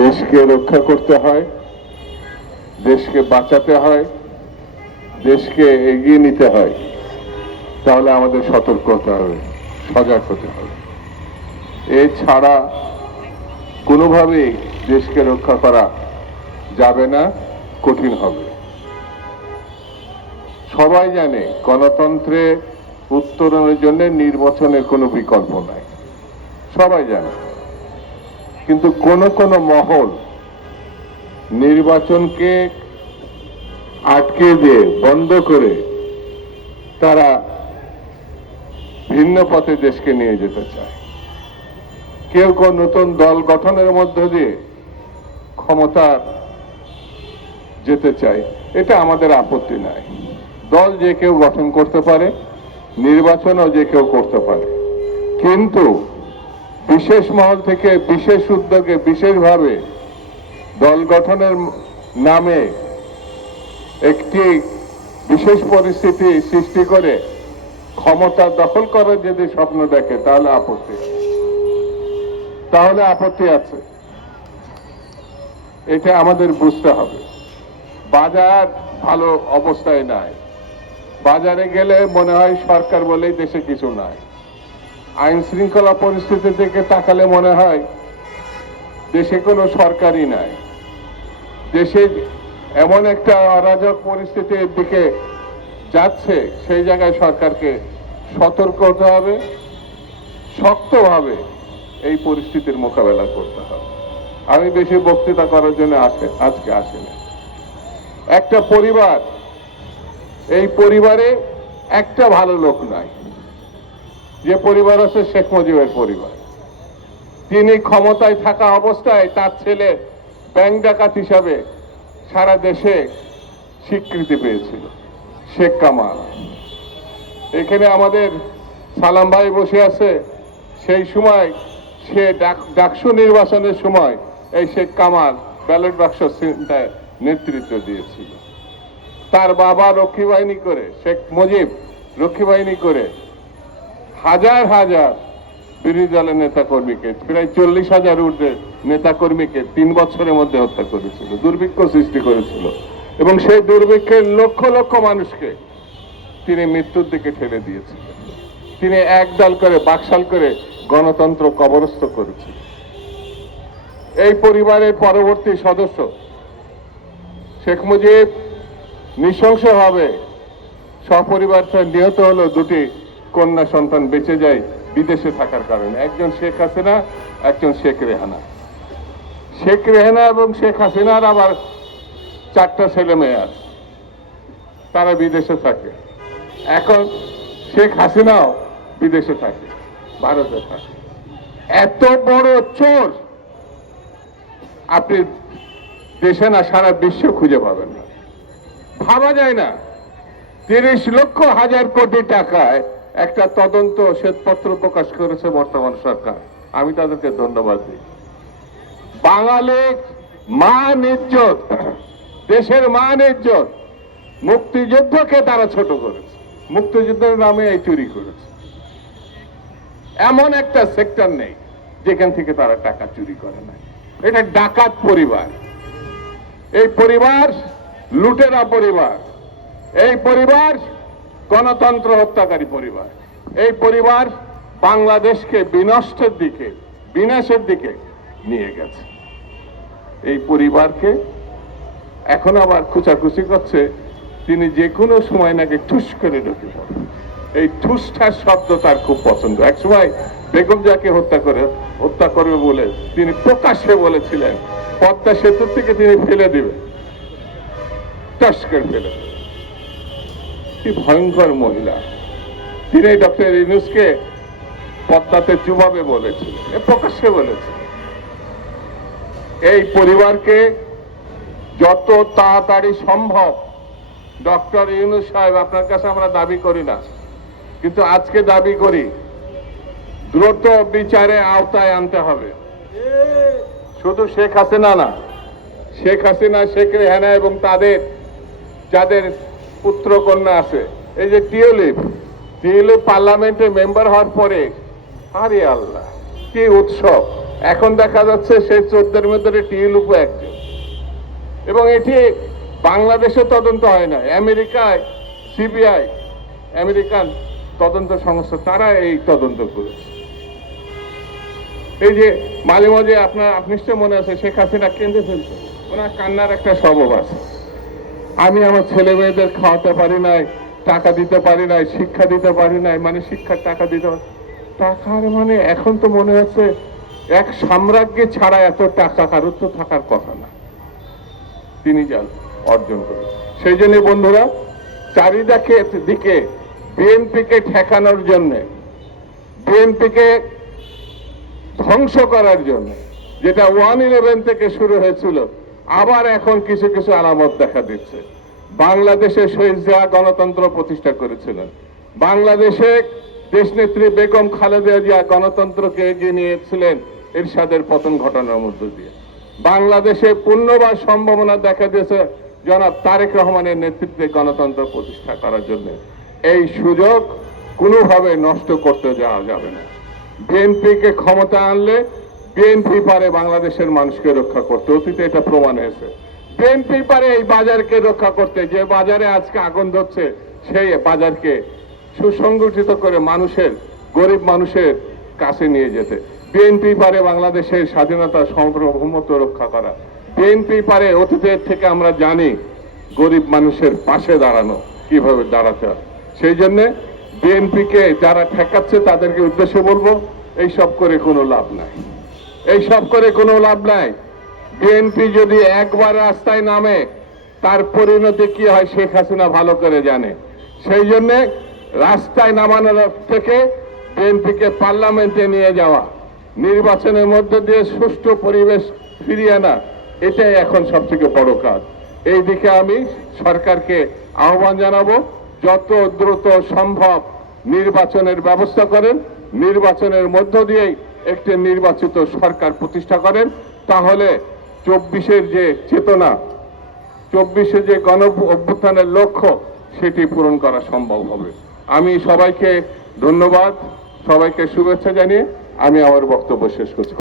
দেশকে রক্ষা করতে হয়, দেশকে বাঁচাতে হয়, দেশকে এগিয়ে নিতে হয়, তাহলে আমাদের সতর্ক হতে হবে, সজাগ হতে হবে। এছাড়া কোনোভাবেই দেশকে রক্ষা করা যাবে না, কঠিন হবে। সবাই জানে গণতন্ত্রে উত্তরণের জন্য নির্বাচনের কোনো বিকল্প নাই, সবাই জানে। কিন্তু কোন কোন মহল নির্বাচনকে আটকে দিয়ে বন্ধ করে তারা ভিন্ন পথে দেশকে নিয়ে যেতে চায়। কেউ কেউ নতুন দল গঠনের মধ্য দিয়ে ক্ষমতা যেতে চায়, এটা আমাদের আপত্তি নাই। দল যে কেউ গঠন করতে পারে, নির্বাচনও যে কেউ করতে পারে, কিন্তু বিশেষ মহল থেকে বিশেষ উদ্যোগে বিশেষভাবে দল গঠনের নামে একটি বিশেষ পরিস্থিতি সৃষ্টি করে ক্ষমতা দখল করার যদি স্বপ্ন দেখে তাহলে আপত্তি আছে। এটা আমাদের বুঝতে হবে। বাজার ভালো অবস্থায় নাই, বাজারে গেলে মনে হয় সরকার বলেই দেশে কিছু নাই। আইন শৃঙ্খলা পরিস্থিতি থেকে তাকালে মনে হয় দেশে কোনো সরকারই নাই। দেশে এমন একটা অরাজক পরিস্থিতির দিকে যাচ্ছে, সেই জায়গায় সরকারকে সতর্ক হতে হবে, শক্তভাবে এই পরিস্থিতির মোকাবেলা করতে হবে। আমি বেশি বক্তৃতা করার জন্য আজকে আসিনি। একটা পরিবার, এই পরিবারে একটা ভালো লোক নাই। যে পরিবার আছে শেখ মুজিবের পরিবার। তিনি ক্ষমতায় থাকা অবস্থায় তার ছেলে ব্যাংক ডাকাত হিসাবে সারা দেশে স্বীকৃতি পেয়েছিল, শেখ কামাল। এখানে আমাদের সালাম ভাই বসে আছে, সেই সময় সে ডাকসু নির্বাচনের সময় এই শেখ কামাল ব্যালট বাক্স নেতৃত্ব দিয়েছিল। তার বাবা রক্ষী বাহিনী করে, শেখ মুজিব রক্ষী বাহিনী করে হাজার হাজার বিরোধী দলের নেতা কর্মীকে, প্রায় 40,000 ঊর্ধ্বে নেতা কর্মীকে 3 বছরের মধ্যে হত্যা করেছিল, দুর্ভিক্ষ সৃষ্টি করেছিল। এবং সেই দুর্ভিক্ষের লক্ষ লক্ষ মানুষকে তিনি মৃত্যুর দিকে ঠেলে দিয়েছিলেন। তিনি একদল করে বাকশাল করে গণতন্ত্র কবরস্থ করেছেন। এই পরিবারের পরবর্তী সদস্য শেখ মুজিব নৃশংসভাবে সপরিবার নিহত হলো। 2টি কন্যা সন্তান বেঁচে যায় বিদেশে থাকার কারণে, একজন শেখ হাসিনা, একজন শেখ রেহানা। শেখ রেহানা এবং শেখ হাসিনার আবার 4টা ছেলে মেয়ে আছে, তারা বিদেশে থাকে। এখন শেখ হাসিনাও বিদেশে থাকে, ভারতে থাকে। এত বড় চোর আপনি দেশে না, সারা বিশ্ব খুঁজে পাবেন না, ভাবা যায় না। 30 লক্ষ হাজার কোটি টাকায় একটা তদন্ত শ্বেতপত্র প্রকাশ করেছে বর্তমান সরকার। আমি তাদেরকে ধন্যবাদ দিই। বাঙালির মান ইজ্জত, দেশের মান ইজ্জত, মুক্তিযুদ্ধকে তারা ছোট করেছে, মুক্তিযুদ্ধের নামে এই চুরি করেছে। এমন একটা সেক্টর নেই যেখান থেকে তারা টাকা চুরি করে না। এটা ডাকাত পরিবার, এই পরিবার লুটেরা পরিবার, এই পরিবার গণতন্ত্র হত্যাকারী পরিবার। এই পরিবার বাংলাদেশকে বিনাশের দিকে নিয়ে গেছে। এই পরিবারকে এখন আবার খুচাখুচি করছে, তিনি যে কোনো সময় নাকি ঠুস করে ঢুকে পড়ে। এই ঠুসঠাস শব্দ তার খুব পছন্দ। একসময় বেগম জিয়াকে হত্যা করবে বলে তিনি প্রকাশ্যে বলেছিলেন পদ্মা সেতু থেকে তিনি ফেলে দিবেন, টাস করে ফেলে দেবে। কি ভয়ঙ্কর মহিলা! তিনি ডক্টর ইউনূসকে পদ্মাতে চুবাবে বলেছিলেন, প্রকাশ্যে বলেছে। এই পরিবারকে যত তাড়াতাড়ি সম্ভব, ডক্টর ইউনূস সাহেব, আপনার কাছে আমরা দাবি করি না, কিন্তু আজকে দাবি করি, দ্রুত বিচারে আওতায় আনতে হবে। শুধু শেখ হাসিনা না, শেখ হাসিনা, শেখ রেহানা এবং তাদের যাদের পুত্র কন্যা আছে। এই যে টিউলিপ পার্লামেন্টে মেম্বার হওয়ার পরে, আরে আল্লাহ কি উৎসব! এখন দেখা যাচ্ছে সেই 14 মধ্যে টিএলুপও একজন, এবং এটি বাংলাদেশে তদন্ত হয় না, আমেরিকায় সিবিআই, আমেরিকান তদন্ত সংস্থা, তারা এই তদন্ত করেছে। এই যে মাঝে মাঝে আপনার নিশ্চয় মনে আছে শেখ হাসিনা কেঁদে ফেলছে, ওনার কান্নার একটা স্বভাব আছে। আমি আমার ছেলে মেয়েদের খাওয়াতে পারি নাই, টাকা দিতে পারি নাই, শিক্ষা দিতে পারি নাই, মানে শিক্ষার টাকা দিতে পারি, টাকার মানে এখন তো মনে হচ্ছে এক সাম্রাজ্ঞে ছাড়া এত টাকা কারোর তো থাকার কথা না, তিনি যান অর্জন করে। সেই জন্য বন্ধুরা, চারিদিকে দিকে বিএনপিকে ঠেকানোর জন্য, বিএনপিকে ধ্বংস করার জন্য, যেটা 1/11 থেকে শুরু হয়েছিল, আবার এখন কিছু কিছু আলামত দেখা দিচ্ছে। বাংলাদেশে শহীদ জিয়া গণতন্ত্র প্রতিষ্ঠা করেছিলেন, বাংলাদেশে দেশনেত্রী বেগম খালেদা জিয়া গণতন্ত্রকে এগিয়ে নিয়েছিলেন এরশাদের পতন ঘটানোর মধ্য দিয়ে। বাংলাদেশে পূর্ণবার সম্ভাবনা দেখা দিয়েছে জনাব তারেক রহমানের নেতৃত্বে গণতন্ত্র প্রতিষ্ঠা করার জন্য। এই সুযোগ কোনোভাবে নষ্ট করতে যাওয়া যাবে না। বিএনপিকে ক্ষমতা আনলে বিএনপি পারে বাংলাদেশের মানুষকে রক্ষা করতে, অতীতে এটা প্রমাণ হয়েছে। বিএনপি পারে এই বাজারকে রক্ষা করতে, যে বাজারে আজকে আগুন ধরছে সেই বাজারকে সুসংগঠিত করে মানুষের, গরিব মানুষের কাছে নিয়ে যেতে। বিএনপি পারে বাংলাদেশের স্বাধীনতা সার্বভৌমত্ব রক্ষা করা। বিএনপি পারে, অতীতের থেকে আমরা জানি গরিব মানুষের পাশে দাঁড়ানো, কিভাবে দাঁড়াতে হয়। সেই জন্য বিএনপিকে যারা ঠেকাচ্ছে তাদেরকে উদ্দেশ্যে বলবো, এইসব করে কোনো লাভ নাই, এইসব করে কোনো লাভ নাই। বিএনপি যদি একবার রাস্তায় নামে, তার পরিণতি কি হয় শেখ হাসিনা ভালো করে জানে। সেই জন্য রাস্তায় নামানোর থেকে বিএনপিকে পার্লামেন্টে নিয়ে যাওয়া, নির্বাচনের মধ্য দিয়ে সুষ্ঠু পরিবেশ ফিরিয়ে আনা, এটাই এখন সবথেকে বড় কাজ। এই দিকে আমি সরকারকে আহ্বান জানাবো, যত দ্রুত সম্ভব নির্বাচনের ব্যবস্থা করেন, নির্বাচনের মধ্য দিয়েই একটি নির্বাচিত সরকার প্রতিষ্ঠা করেন। তাহলে 24-এর যে চেতনা, 24-এ যে গণ অভ্যুত্থানের লক্ষ্য, সেটি পূরণ করা সম্ভব হবে। আমি সবাইকে ধন্যবাদ, সবাইকে শুভেচ্ছা জানিয়ে আমি আমার বক্তব্য শেষ করছি।